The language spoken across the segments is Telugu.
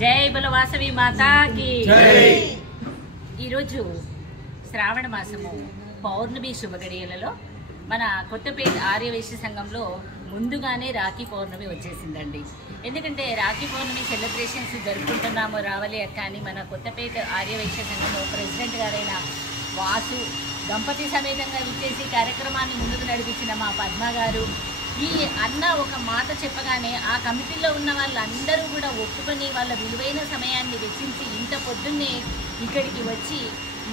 జై బల వాసవి మాతాకి జై. ఈరోజు శ్రావణ మాసము పౌర్ణమి శుభగడియలలో మన కొత్తపేట ఆర్యవైశ్య సంఘంలో ముందుగానే రాఖీ పౌర్ణమి వచ్చేసిందండి. ఎందుకంటే రాఖీ పౌర్ణమి సెలబ్రేషన్స్ జరుపుకుంటున్నాము రావాలి అక్క అని మన కొత్తపేట ఆర్యవైశ్య సంఘంలో ప్రెసిడెంట్ గారైన వాసు దంపతి సమేతంగా విచ్చేసి కార్యక్రమాన్ని ముందుకు నడిపించిన మా పద్మ గారు ఈ అన్న ఒక మాట చెప్పగానే ఆ కమిటీలో ఉన్న వాళ్ళందరూ కూడా ఒప్పుకొని వాళ్ళ విలువైన సమయాన్ని వెచ్చించి ఇంత పొద్దున్నే ఇక్కడికి వచ్చి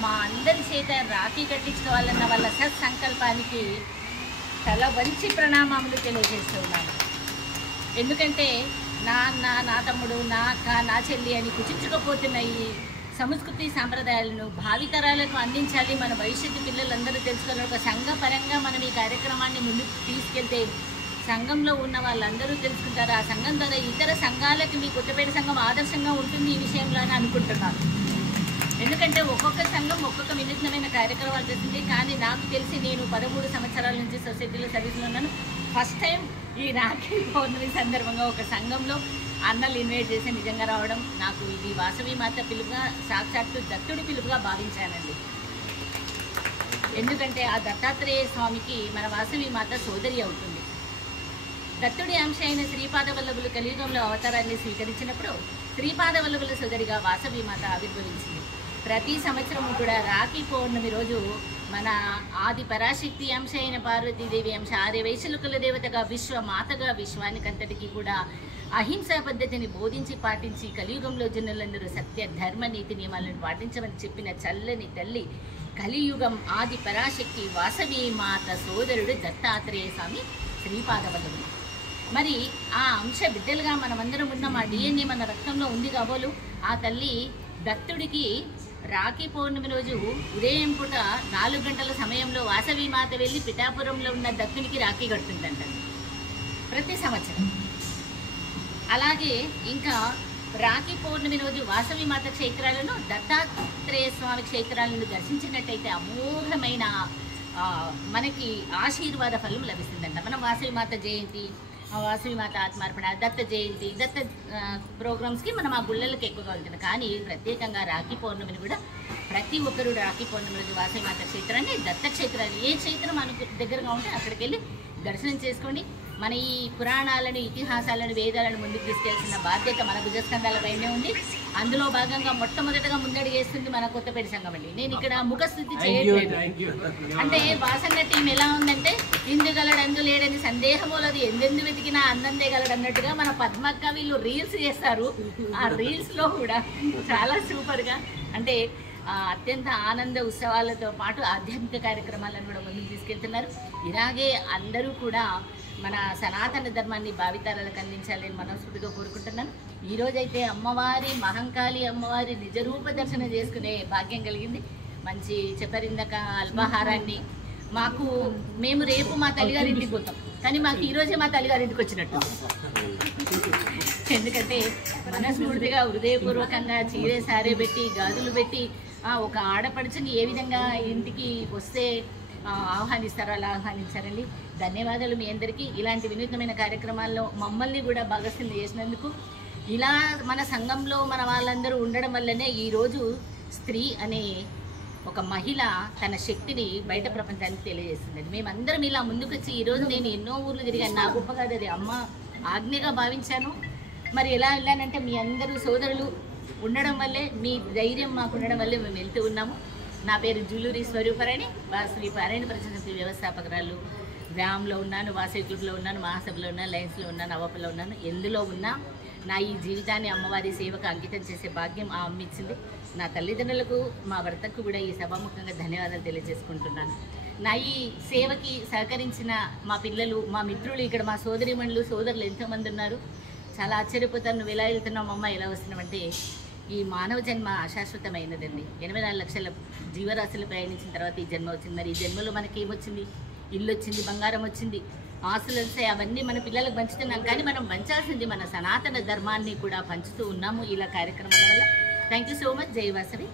మా అందరి చేత రాఖీ కట్టించుకోవాలన్న వాళ్ళ సత్సంకల్పానికి తల వంచి ప్రణామాములు తెలియజేస్తున్నాను. ఎందుకంటే నా అన్న, నా తమ్ముడు, నా అక్క, నా చెల్లి అని కుచించుకుపోతున్న ఈ సంస్కృతి సాంప్రదాయాలను భావితరాలకు అందించాలి. మన భవిష్యత్తు పిల్లలందరూ తెలుసుకోవాలి. ఒక సంఘ పరంగా మనం ఈ కార్యక్రమాన్ని ముందుకు తీసుకెళ్తే సంఘంలో ఉన్న వాళ్ళందరూ తెలుసుకుంటారు. ఆ సంఘం ద్వారా ఇతర సంఘాలకు మీ కొత్తపేట సంఘం ఆదర్శంగా ఉంటుంది ఈ విషయంలో అని అనుకుంటున్నాను. ఎందుకంటే ఒక్కొక్క సంఘం ఒక్కొక్క వినూత్నమైన కార్యక్రమాలు చేస్తుంది. కానీ నాకు తెలిసి నేను 13 సంవత్సరాల నుంచి సొసైటీలో సర్వీస్లో ఉన్నాను. ఫస్ట్ టైం ఈ రాఖీ పౌర్ణమి సందర్భంగా ఒక సంఘంలో అన్నలు ఇన్వైట్ చేసి నిజంగా రావడం నాకు ఇది వాసవి మాత పిలుపుగా, సాక్షాత్తు దత్తుడి పిలుపుగా భావించానండి. ఎందుకంటే ఆ దత్తాత్రేయ స్వామికి మన వాసవి మాత సోదరి అవుతుంది. దత్తుడి అంశ అయిన శ్రీపాదవల్లభులు కలియుగంలో అవతారాన్ని స్వీకరించినప్పుడు శ్రీపాదవల్లభుల సోదరిగా వాసవి మాత ఆవిర్భవించింది. ప్రతి సంవత్సరము కూడా రాఖీ పౌర్ణమి రోజు మన ఆది పరాశక్తి అంశ అయిన పార్వతీదేవి అంశ ఆర్యవైశ్యుల కుల దేవతగా విశ్వమాతగా విశ్వానికంతటికి కూడా అహింసా పద్ధతిని బోధించి పాటించి కలియుగంలో జనులందరూ సత్య ధర్మ నీతి నియమాలను పాటించమని చెప్పిన చల్లని తల్లి కలియుగం ఆది పరాశక్తి వాసవి మాత సోదరుడు దత్తాత్రేయ స్వామి శ్రీపాదవల్లభులు. మరి ఆ అంశ బిడ్డలుగా మనమందరం ఉన్నాం. ఆ డిఎన్ఏ మన రక్తంలో ఉంది కాబోలు ఆ తల్లి దత్తుడికి రాఖీ పౌర్ణమి రోజు ఉదయం పూట 4 గంటల సమయంలో వాసవి మాత వెళ్ళి పిఠాపురంలో ఉన్న దత్తునికి రాఖీ కడుతుందంట ప్రతి సంవత్సరం. అలాగే ఇంకా రాఖీ పౌర్ణమి రోజు వాసవి మాత క్షేత్రాలను దత్తాత్రేయ స్వామి క్షేత్రాలను దర్శించినట్టయితే అమోఘమైన మనకి ఆశీర్వాద ఫలం లభిస్తుందంట. మనం వాసవి మాత జయంతి, వాసవి మాత ఆత్మార్పణ, దత్త జయంతి, దత్త ప్రోగ్రామ్స్కి మనం ఆ గుళ్ళకి ఎక్కువగా వెళ్తున్నాం. కానీ ప్రత్యేకంగా రాఖీ పౌర్ణమిని కూడా ప్రతి ఒక్కరూ రాఖీ పౌర్ణమి రోజు వాసవి మాత క్షేత్రాన్ని, దత్త క్షేత్రాన్ని, ఏ క్షేత్రం మనకు దగ్గరగా ఉంటే అక్కడికి వెళ్ళి దర్శనం చేసుకోండి. మన ఈ పురాణాలను, ఇతిహాసాలను, వేదాలను ముందుకు తీసుకెళ్తున్న బాధ్యత మన భుజస్కంధాలపైనే ఉంది. అందులో భాగంగా మొట్టమొదటగా ముందడుగేస్తుంది మన కొత్తపేట సంఘం అండి. నేను ఇక్కడ ముఖస్థుతి చేయట్లేదు. అంటే వాసన్న టీం ఎలా ఉందంటే ఇందుగలడు అందు లేడని సందేహము లేదు, ఎందెందు వెతికినా అందందే గలడు అన్నట్టుగా మన పద్మక్క వీళ్ళు రీల్స్ చేస్తారు. ఆ రీల్స్లో కూడా చాలా సూపర్గా అంటే అత్యంత ఆనంద ఉత్సవాలతో పాటు ఆధ్యాత్మిక కార్యక్రమాలను కూడా ముందుకు తీసుకెళ్తున్నారు. ఇలాగే అందరూ కూడా మన సనాతన ధర్మాన్ని భావితరాలకు అందించాలని మనస్ఫూర్తిగా కోరుకుంటున్నాను. ఈరోజైతే అమ్మవారి మహంకాళి అమ్మవారి నిజరూప దర్శనం చేసుకునే భాగ్యం కలిగింది. మంచి చెప్పరిందక అల్పాహారాన్ని మేము రేపు మా తల్లిగారింటికి పోతాం, కానీ మాకు ఈరోజే మా తల్లిగారింటికి వచ్చినట్టు. ఎందుకంటే మనస్ఫూర్తిగా హృదయపూర్వకంగా చీరే సారే పెట్టి గాజులు పెట్టి ఒక ఆడపడుచుని ఏ విధంగా ఇంటికి వస్తే ఆహ్వానిస్తారో అలా ఆహ్వానించారండి. ధన్యవాదాలు మీ అందరికీ. ఇలాంటి వినూత్నమైన కార్యక్రమాల్లో మమ్మల్ని కూడా భాగస్వామ్యం చేసినందుకు. ఇలా మన సంఘంలో మన వాళ్ళందరూ ఉండడం వల్లనే ఈరోజు స్త్రీ అనే ఒక మహిళ తన శక్తిని బయట ప్రపంచానికి తెలియజేస్తుంది. మేమందరం ఇలా ముందుకొచ్చి ఈరోజు నేను ఎన్నో ఊర్లు తిరిగాను. నా గొప్ప కాదు, అది అమ్మ ఆజ్ఞగా భావించాను. మరి ఎలా వెళ్ళానంటే మీ అందరూ సోదరులు ఉండడం వల్లే, మీ ధైర్యం మాకు ఉండడం వల్లే మేము వెళ్తూ ఉన్నాము. నా పేరు జూలూరి స్వరూపరాణి, వాసవి పారాయణ ప్రజాసమితి వ్యవస్థాపకురాలు. వ్యామ్లో ఉన్నాను, వాసవి క్లబ్లో ఉన్నాను, మహాసభలో ఉన్నాను, లయన్స్లో ఉన్నాను, అవపలో ఉన్నాను. ఎందులో ఉన్నా నా ఈ జీవితాన్ని అమ్మవారి సేవకు అంకితం చేసే భాగ్యం ఆ అమ్మ ఇచ్చింది. నా తల్లిదండ్రులకు, మా భర్తకు కూడా ఈ సభాముఖంగా ధన్యవాదాలు తెలియజేసుకుంటున్నాను. నా ఈ సేవకి సహకరించిన మా పిల్లలు, మా మిత్రులు, ఇక్కడ మా సోదరిమణులు, సోదరులు ఎంతోమంది ఉన్నారు. చాలా ఆశ్చర్యపోతాను. నువ్వు ఎలా వెళ్తున్నావు అమ్మ, ఎలా వస్తున్నామంటే ఈ మానవ జన్మ అశాశ్వతమైనదండి. 84 లక్షల జీవరాశులు ప్రయాణించిన తర్వాత ఈ జన్మ వచ్చింది. మరి ఈ జన్మలో మనకి ఏమొచ్చింది? ఇల్లు వచ్చింది, బంగారం వచ్చింది, ఆస్తులు వస్తాయి. అవన్నీ మన పిల్లలకు పంచుతున్నాం. కానీ మనం పంచాల్సింది మన సనాతన ధర్మాన్ని కూడా పంచుతూ ఉన్నాము ఇలా కార్యక్రమాల వల్ల. Thank you so much. జై వాసవి.